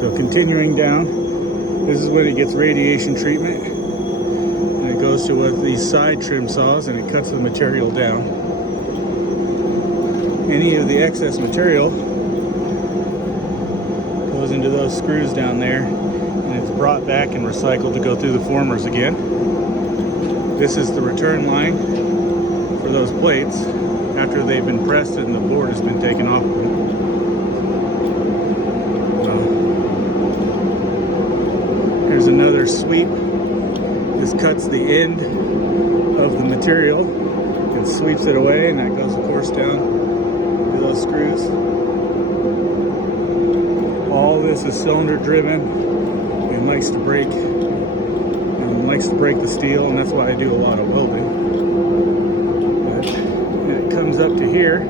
So continuing down, this is when it gets radiation treatment. And it goes to what these side trim saws and it cuts the material down. Any of the excess material goes into those screws down there and it's brought back and recycled to go through the formers again. This is the return line for those plates after they've been pressed and the board has been taken off of them. Here's another sweep. This cuts the end of the material and sweeps it away, and that goes of course down to those screws. All this is cylinder driven and likes to break the steel, and that's why I do a lot of welding. But it comes up to here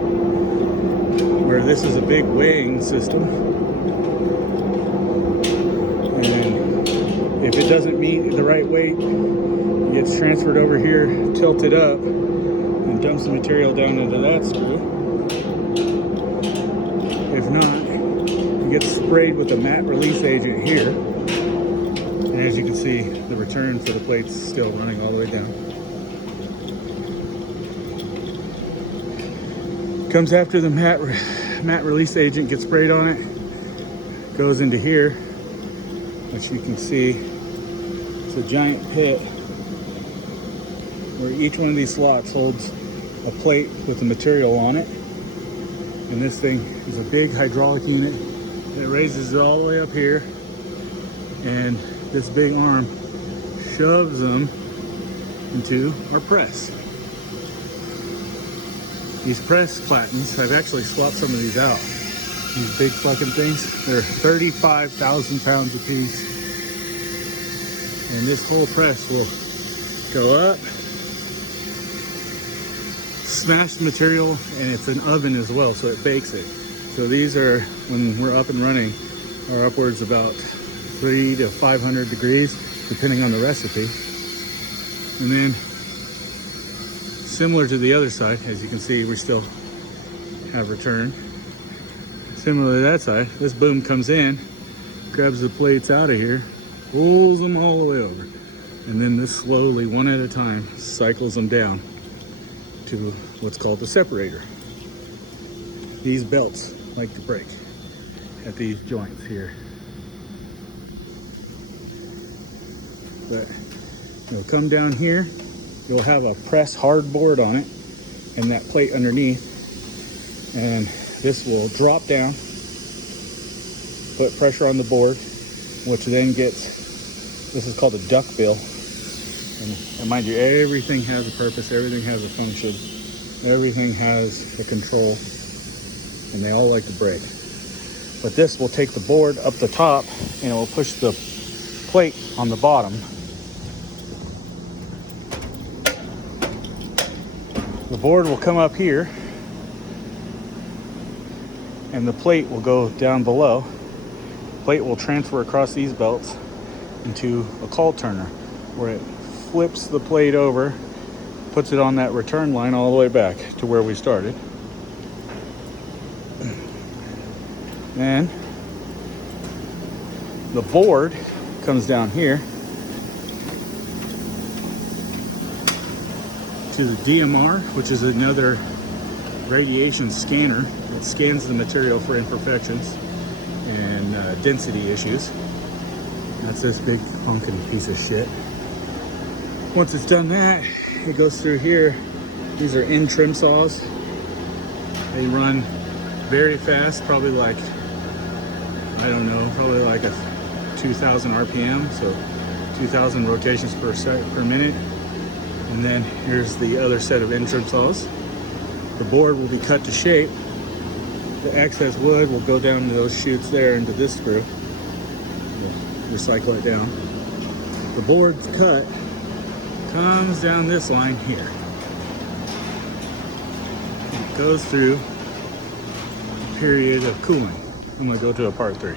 where this is a big weighing system, and if it doesn't meet the right weight, it gets transferred over here, tilted up, and dumps the material down into that screw. If not, it gets sprayed with a matte release agent here. And as you can see, the return for the plate's still running all the way down. Comes after the matte release agent gets sprayed on it, goes into here, which you can see it's a giant pit where each one of these slots holds a plate with the material on it. And this thing is a big hydraulic unit that raises it all the way up here, and this big arm shoves them into our press. These press platens, I've actually swapped some of these out. These big fucking things, they're 35,000 pounds a piece. And this whole press will go up, smash the material, and it's an oven as well, so it bakes it. So these are, when we're up and running, are upwards about 300 to 500 degrees, depending on the recipe. And then, similar to the other side, as you can see, we still have return. Similar to that side, this boom comes in, grabs the plates out of here, pulls them all the way over, and then this slowly, one at a time, cycles them down to what's called the separator. These belts like to break at these joints here. But it'll come down here, you'll have a press hard board on it and that plate underneath, and this will drop down, put pressure on the board, which then gets, this is called a duck bill. And mind you, everything has a purpose, everything has a function, everything has a control, and they all like to break. But this will take the board up the top and it will push the plate on the bottom. The board will come up here and the plate will go down below. The plate will transfer across these belts into a call turner where it flips the plate over, puts it on that return line all the way back to where we started. And the board comes down here to the DMR, which is another radiation scanner that scans the material for imperfections and density issues. That's this big honking piece of shit. Once it's done that, it goes through here. These are end trim saws. They run very fast, probably like, I don't know, probably like a 2,000 RPM, so 2,000 rotations per minute. And then here's the other set of end trim saws. The board will be cut to shape. The excess wood will go down to those chutes there into this screw. We'll recycle it down. The board's cut comes down this line here. It goes through a period of cooling. I'm going to go to a part 3.